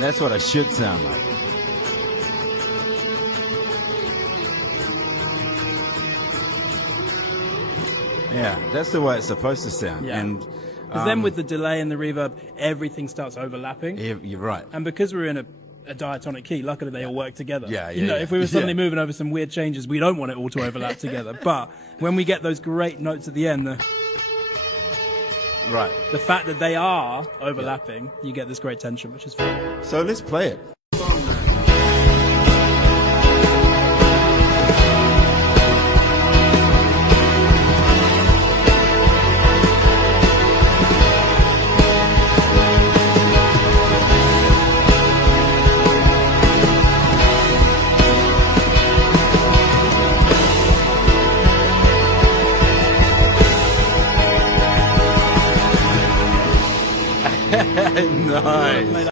And that's what I should sound like. Yeah, that's the way it's supposed to sound. Yeah. And Because then with the delay and the reverb, everything starts overlapping. you're right. And because we're in a diatonic key, luckily they all work together. Yeah, you know, if we were suddenly moving over some weird changes, we don't want it all to overlap together. But when we get those great notes at the end, Right. the fact that they are overlapping, you get this great tension, which is fun. So let's play it. Nice.